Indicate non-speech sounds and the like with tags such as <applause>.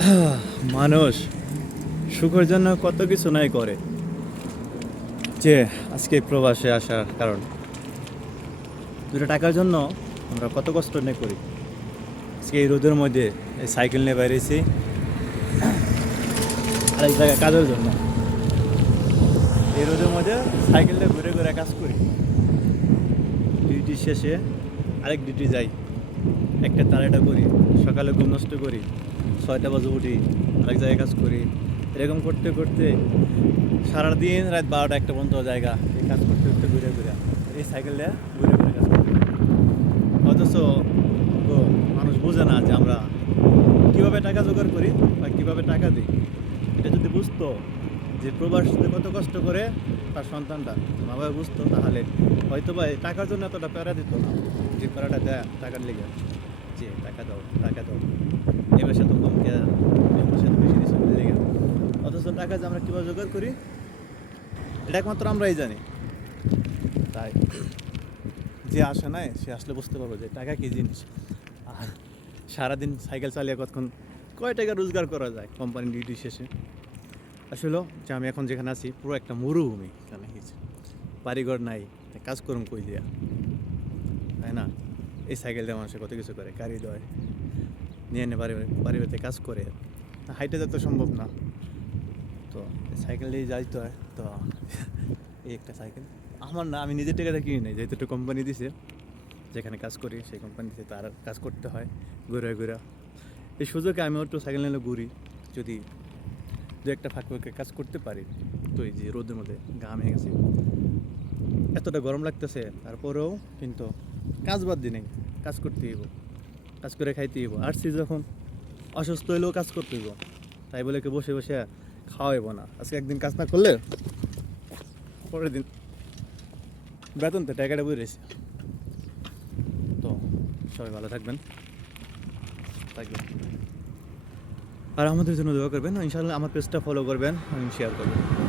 <sighs> মানুষ সুখের জন্য কত কিছু নাই করে। যে, আজকে প্রবাসে আসার কারণ। দুটো টাকার জন্য আমরা কত কষ্ট নিয়ে করি। আজকে এই রোদের মধ্যে এই সাইকেল নিয়ে বেরিয়েছি। <clears throat> আরেক জায়গায় কাজের জন্য। এই রোদের মধ্যে সাইকেল নিয়ে ঘুরে ঘুরে কাজ করি। ডিউটি শেষে আরেক ডিউটি যাই। একটা তারাটা করি, সকালে ঘুম নষ্ট করি। ছয়টা বাজে উঠি, আরেক জায়গায় কাজ করি। এরকম করতে করতে সারাদিন রাত বারোটা একটা পর্যন্ত জায়গা এই কাজ করতে করতে ঘুরে ঘুরে। এই সাইকেলটা ঘুরে ঘুরে কাজ করতে অথচ মানুষ বোঝে না যে আমরা কীভাবে টাকা জোগাড় করি বা কীভাবে টাকা দিই। এটা যদি বুঝতো যে প্রবাসীতে কত কষ্ট করে তার সন্তানটা, মা বাবা বুঝতো, তাহলে হয়তো বা টাকার জন্য এতটা প্যারা দিত না। যে প্যারাটা দেয় টাকার লেগে। যে টাকা দাও টাকা দাও। এ মাসে তো কম বেশি দিচ্ছে ওদের লেগে অথচ টাকা যে আমরা কীভাবে জোগাড় করি, এটা একমাত্র আমরাই জানি। তাই যে আসে নাই, সে আসলে বুঝতে পারব যে টাকা কী জিনিস। সারাদিন সাইকেল চালিয়ে কতক্ষণ, কয় টাকা রোজগার করা যায় কোম্পানি ডিউটি শেষে? আসলে যে আমি এখন যেখানে আছি, পুরো একটা মরুভূমি এখানে বাড়িঘর নাই তাই কাজ করুন কই দিয়া তাই না? এই সাইকেল দিয়ে মানুষে কত কিছু করে, গাড়ি দেয় নিয়ে এনে বাড়ি বাড়ি বাড়িতে কাজ করে। হাইটে যেতে সম্ভব না। তো সাইকেল দিয়ে যাইতে হয়, তো এই একটা সাইকেল। আমার না, আমি নিজের টাকাটা কিনি নাই, যেহেতু একটা কোম্পানি দিছে, যেখানে কাজ করি, সেই কোম্পানিতে তার কাজ করতে হয়, ঘুরে ঘুরে। এই সুযোগে আমি একটু সাইকেল নিলে ঘুরি। যদি দু একটা ফাঁক ফাঁকে কাজ করতে পারি, তো এই যে রোদের মধ্যে ঘামে গেছে। এতটা গরম লাগতেছে, তারপরেও কিন্তু কাজ বাদ দিই নেই। কাজ করতে হইব। কাজ করে খাইতে হইব। আসছি যখন অসুস্থ হইলেও কাজ করতে হইব। তাই বলে কি বসে বসে খাওয়াইব না। আজকে একদিন কাজ না করলে পরের দিন বেতন তো টাকাটা বই রয়েছে তো সবাই ভালো থাকবেন। থাকবেন আর আমাদের জন্য দোয়া করবেন। ইনশাআল্লাহ আমার পেজটা ফলো করবেন। আমি শেয়ার করবেন